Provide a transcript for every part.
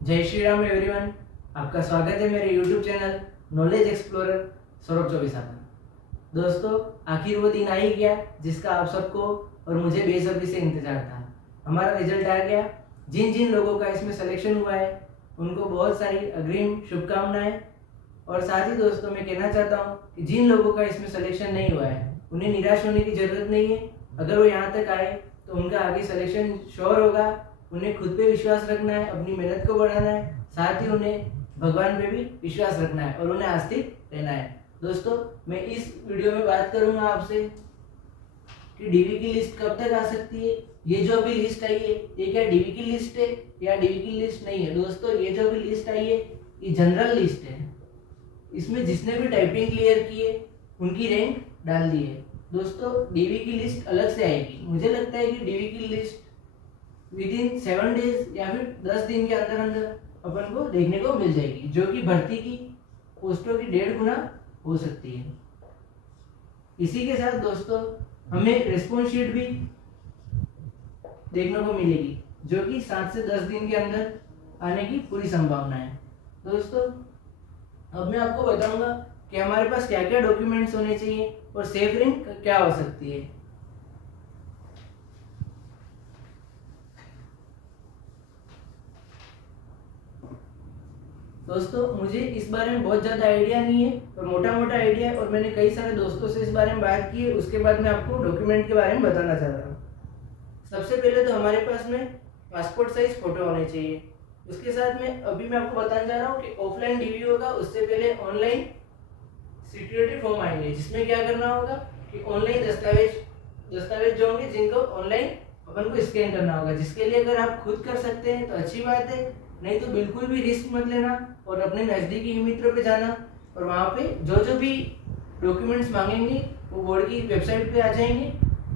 जय श्री राम एवरीवन। आपका स्वागत है मेरे YouTube channel knowledge explorer Saurabh Chaubisa में। दोस्तों, आखिर वो दिन आ ही गया जिसका आप सबको और मुझे बेसब्री से इंतजार था। हमारा रिजल्ट आ गया। जिन जिन लोगों का इसमें सिलेक्शन हुआ है उनको बहुत सारी अग्रिम शुभकामनाएं। और साथ ही दोस्तों, मैं कहना चाहता हूँ कि जिन लोगों का इसमें सिलेक्शन नहीं हुआ है उन्हें निराश होने की ज़रूरत नहीं है। अगर वो यहाँ तक आए तो उनका आगे सिलेक्शन श्योर होगा। उन्हें खुद पे विश्वास रखना है, अपनी मेहनत को बढ़ाना है, साथ ही उन्हें भगवान पे भी विश्वास रखना है और उन्हें आस्तिक रहना है। दोस्तों, मैं इस वीडियो में बात करूंगा आपसे कि डीवी की लिस्ट कब तक आ सकती है। ये जो अभी लिस्ट आई है ये क्या डीवी की लिस्ट है या डीवी की लिस्ट नहीं है? दोस्तों, ये जो अभी लिस्ट आई है ये जनरल लिस्ट है। इसमें जिसने भी टाइपिंग क्लियर की है उनकी रैंक डाल दी है। दोस्तों, डीवी की लिस्ट अलग से आएगी। मुझे लगता है कि डीवी की लिस्ट विद इन 7 डेज या फिर 10 दिन के अंदर अंदर अपन को देखने को मिल जाएगी, जो कि भर्ती की पोस्टों की 1.5 गुना हो सकती है। इसी के साथ दोस्तों, हमें रिस्पॉन्स शीट भी देखने को मिलेगी, जो कि 7 से 10 दिन के अंदर आने की पूरी संभावना है। दोस्तों, अब मैं आपको बताऊंगा कि हमारे पास क्या क्या डॉक्यूमेंट्स होने चाहिए और सेफ रैंक क्या हो सकती है। दोस्तों, मुझे इस बारे में बहुत ज़्यादा आइडिया नहीं है और मोटा मोटा आइडिया है, और मैंने कई सारे दोस्तों से इस बारे में बात की है। उसके बाद मैं आपको डॉक्यूमेंट के बारे में बताना चाह रहा हूँ। सबसे पहले तो हमारे पास में पासपोर्ट साइज फोटो होने चाहिए। उसके साथ में अभी मैं आपको बताना चाह रहा हूँ कि ऑफलाइन डीवी होगा, उससे पहले ऑनलाइन सिक्योरिटी फॉर्म आएंगे, जिसमें क्या करना होगा कि ऑनलाइन दस्तावेज जो होंगे जिनको ऑनलाइन अपन को स्कैन करना होगा। जिसके लिए अगर आप खुद कर सकते हैं तो अच्छी बात है, नहीं तो बिल्कुल भी रिस्क मत लेना और अपने नज़दीकी मित्र पे जाना और वहाँ पे जो जो भी डॉक्यूमेंट्स मांगेंगे वो बोर्ड की वेबसाइट पे आ जाएंगे,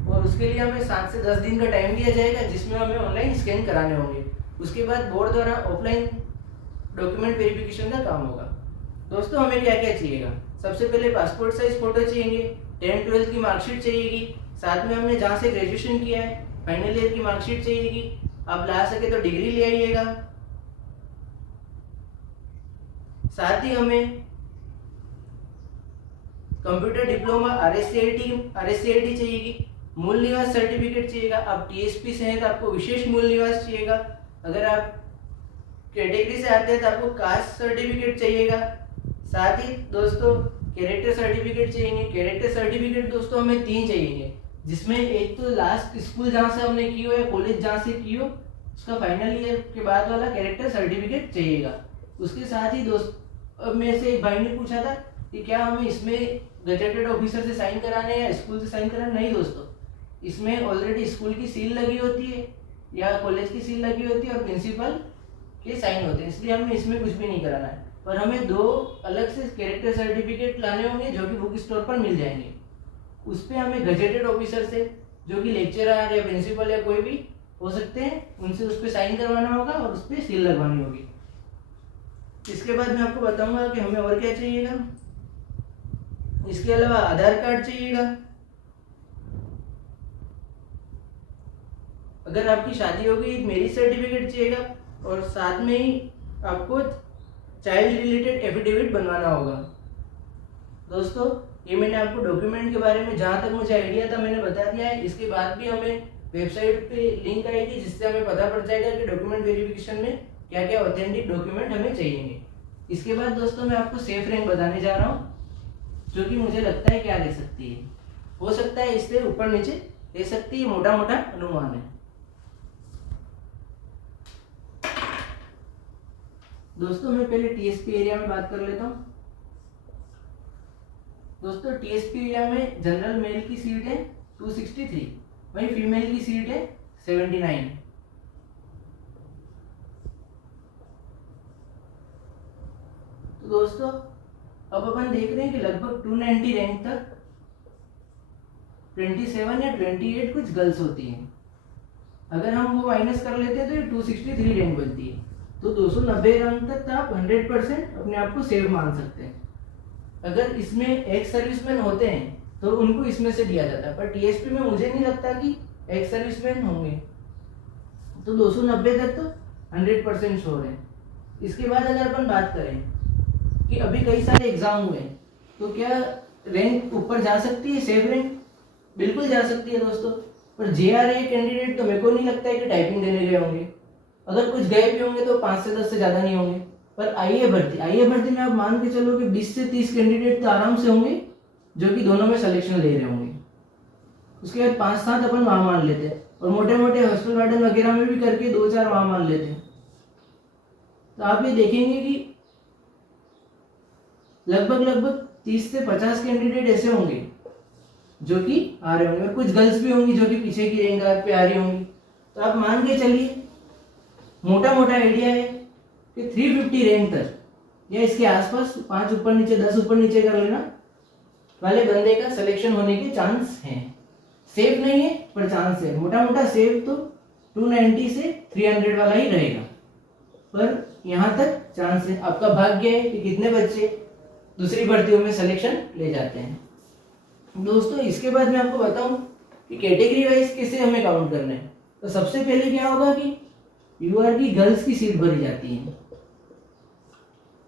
और उसके लिए हमें 7 से 10 दिन का टाइम दिया जाएगा, जिसमें हमें ऑनलाइन स्कैन कराने होंगे। उसके बाद बोर्ड द्वारा ऑफलाइन डॉक्यूमेंट वेरिफिकेशन का काम होगा। दोस्तों, हमें क्या क्या चाहिएगा? सबसे पहले पासपोर्ट साइज फोटो चाहिए, 10th-12th की मार्कशीट चाहिएगी, साथ में हमने जहाँ से ग्रेजुएशन किया है फाइनल ईयर की मार्कशीट चाहिएगी। आप ला सके तो डिग्री ले आइएगा। साथ ही हमें कंप्यूटर डिप्लोमा आरएससीआईटी चाहिएगी। मूल निवास सर्टिफिकेट चाहिएगा। आप टीएसपी से हैं तो आपको विशेष मूल निवास चाहिएगा। अगर आप कैटेगरी से आते हैं तो आपको कास्ट सर्टिफिकेट चाहिएगा। साथ ही दोस्तों, कैरेक्टर सर्टिफिकेट चाहिए। कैरेक्टर सर्टिफिकेट दोस्तों हमें 3 चाहिए, जिसमें एक तो लास्ट स्कूल जहाँ से हमने की हो या कॉलेज जहाँ से की हो उसका फाइनल ईयर के बाद वाला कैरेक्टर सर्टिफिकेट चाहिएगा। उसके साथ ही दोस्त, अब मेरे से एक भाई ने पूछा था कि क्या हमें इसमें गजेटेड ऑफिसर से साइन कराने या स्कूल से साइन कराने? नहीं दोस्तों, इसमें ऑलरेडी स्कूल की सील लगी होती है या कॉलेज की सील लगी होती है और प्रिंसिपल के साइन होते हैं, इसलिए हमें इसमें कुछ भी नहीं कराना है। पर हमें 2 अलग से कैरेक्टर सर्टिफिकेट लाने होंगे, जो कि बुक स्टोर पर मिल जाएंगे। उस पर हमें गजेटेड ऑफिसर से, जो कि लेक्चरर या प्रिंसिपल या कोई भी हो सकते हैं, उनसे उस पर साइन करवाना होगा और उस पर सील लगवानी होगी। इसके बाद मैं आपको बताऊंगा कि हमें और क्या चाहिएगा। इसके अलावा आधार कार्ड चाहिएगा। अगर आपकी शादी हो गई मैरिज सर्टिफिकेट चाहिएगा, और साथ में ही आपको चाइल्ड रिलेटेड एफिडेविट बनवाना होगा। दोस्तों, ये मैंने आपको डॉक्यूमेंट के बारे में जहाँ तक मुझे आइडिया था मैंने बता दिया है। इसके बाद भी हमें वेबसाइट पे लिंक आएगी, जिससे हमें पता पड़ जाएगा कि डॉक्यूमेंट वेरिफिकेशन में क्या क्या ऑथेंटिक डॉक्यूमेंट हमें चाहिए। इसके बाद दोस्तों, मैं आपको सेफ रैंक बताने जा रहा हूँ, जो कि मुझे लगता है क्या ले सकती है। हो सकता है इससे ऊपर नीचे ले सकती है, मोटा मोटा अनुमान है। दोस्तों, मैं पहले टीएसपी एरिया में बात कर लेता हूँ। दोस्तों, टीएसपी एरिया में जनरल मेल की सीट है 263, वहीं फीमेल की सीट है 79। तो दोस्तों, अब अपन देख रहे हैं कि लगभग 290 रैंक तक 27 या 28 कुछ गर्ल्स होती हैं। अगर हम वो माइनस कर लेते हैं तो ये 263 रैंक बनती है। तो 290 रैंक तक आप 100% अपने आप को सेफ मान सकते हैं। अगर इसमें एक्स सर्विसमैन होते हैं तो उनको इसमें से दिया जाता है, पर टीएसपी में मुझे नहीं लगता कि एक्स सर्विसमैन होंगे। तो 290 तक तो 100% श्योर है। इसके बाद अगर अपन बात करें कि अभी कई सारे एग्जाम हुए, तो क्या रैंक ऊपर जा सकती है, सेफ रैंक? बिल्कुल जा सकती है दोस्तों। पर JRA कैंडिडेट तो मेरे को नहीं लगता है कि टाइपिंग देने गए होंगे। अगर कुछ गए भी होंगे तो 5 से 10 से ज़्यादा नहीं होंगे। पर IA भर्ती में आप मान के चलो कि 20 से 30 कैंडिडेट तो आराम से होंगे जो कि दोनों में सिलेक्शन ले रहे होंगे। उसके बाद 5-7 अपन वहाँ मान लेते हैं, और मोटे मोटे हॉस्टल वार्डन वगैरह में भी करके 2-4 वहाँ मान लेते हैं। तो आप ये देखेंगे कि लगभग 30 से 50 कैंडिडेट ऐसे होंगे जो कि आ रहे होंगे, और कुछ गर्ल्स भी होंगी जो कि पीछे की रैंक पे आ रही होंगी। तो आप मान के चलिए, मोटा आइडिया है कि 350 रैंक तक या इसके आसपास, 5 ऊपर नीचे 10 ऊपर नीचे कर लेना वाले बंदे का सिलेक्शन होने के चांस हैं। सेफ नहीं है पर चांस है। मोटा सेफ तो 290 से 300 वाला ही रहेगा, पर यहाँ तक चांस है। आपका भाग्य है कि कितने बच्चे दूसरी भर्तियों में सिलेक्शन ले जाते हैं। दोस्तों इसके बाद मैं आपको बताऊं कि कैटेगरी वाइज कैसे हमें काउंट करना है। तो सबसे पहले क्या होगा कि UR की गर्ल्स की सीट भरी जाती है,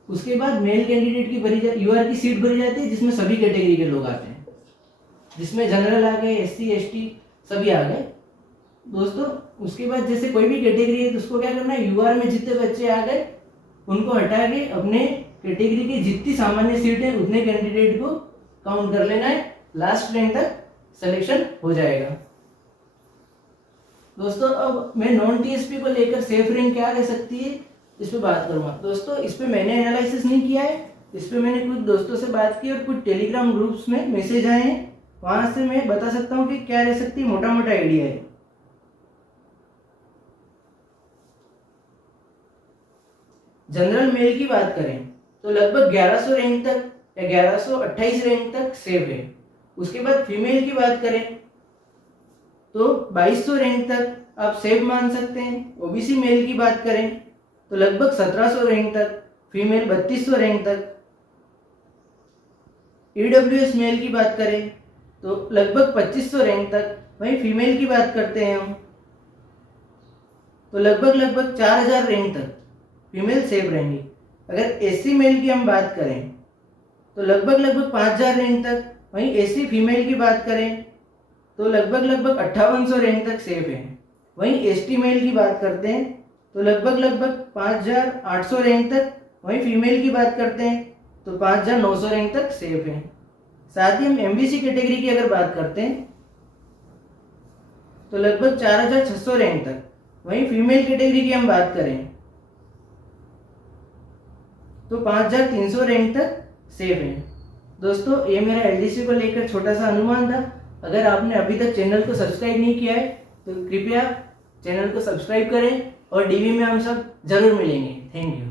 उसके बाद मेल कैंडिडेट की UR की सीट भरी जाती है जिसमें सभी कैटेगरी के लोग आते हैं, जिसमें जनरल आ गए, SC ST सभी आ गए दोस्तों। उसके बाद जैसे कोई भी कैटेगरी है तो उसको क्या करना है, UR में जितने बच्चे आ गए उनको हटा के अपने कैटेगरी की जितनी सामान्य सीट है उतने कैंडिडेट को काउंट कर लेना है। लास्ट रैंक तक सिलेक्शन हो जाएगा दोस्तों। अब मैं नॉन TSP को लेकर सेफ रैंक क्या रह सकती है इस पे बात करूंगा। दोस्तों इस पे मैंने एनालिसिस नहीं किया है, इस पे मैंने कुछ दोस्तों से बात की और कुछ टेलीग्राम ग्रुप्स में मैसेज आए हैं, वहां से मैं बता सकता हूँ कि क्या रह सकती है। मोटा आइडिया है। जनरल मेल की बात करें तो लगभग 1100 रैंक तक या 1128 रैंक तक सेफ है। उसके बाद फीमेल की बात करें तो 2200 रैंक तक आप सेफ मान सकते हैं। OBC मेल की बात करें तो लगभग 1700 रैंक तक, फीमेल 3200 रैंक तक। EWS मेल की बात करें तो लगभग 2500 रैंक तक। वहीं फीमेल की बात करते हैं हम तो लगभग 4000 रैंक तक फीमेल सेफ रहेंगी। अगर SC मेल की हम बात करें तो लगभग 5000 रैंक तक। वहीं SC फीमेल की बात करें तो लगभग 5800 रैंक तक सेफ है। वहीं ST मेल की बात करते हैं तो लगभग 5800 रैंक तक। वहीं फीमेल की बात करते हैं तो 5900 रैंक तक सेफ है। साथ ही हम MBC कैटेगरी की अगर बात करते हैं तो लगभग 4600 रैंक तक। वहीं फीमेल कैटेगरी की हम बात करें तो 5300 रैंक तक सेफ है। दोस्तों ये मेरा LDC को लेकर छोटा सा अनुमान था। अगर आपने अभी तक चैनल को सब्सक्राइब नहीं किया है तो कृपया चैनल को सब्सक्राइब करें, और DV में हम सब जरूर मिलेंगे। Thank you.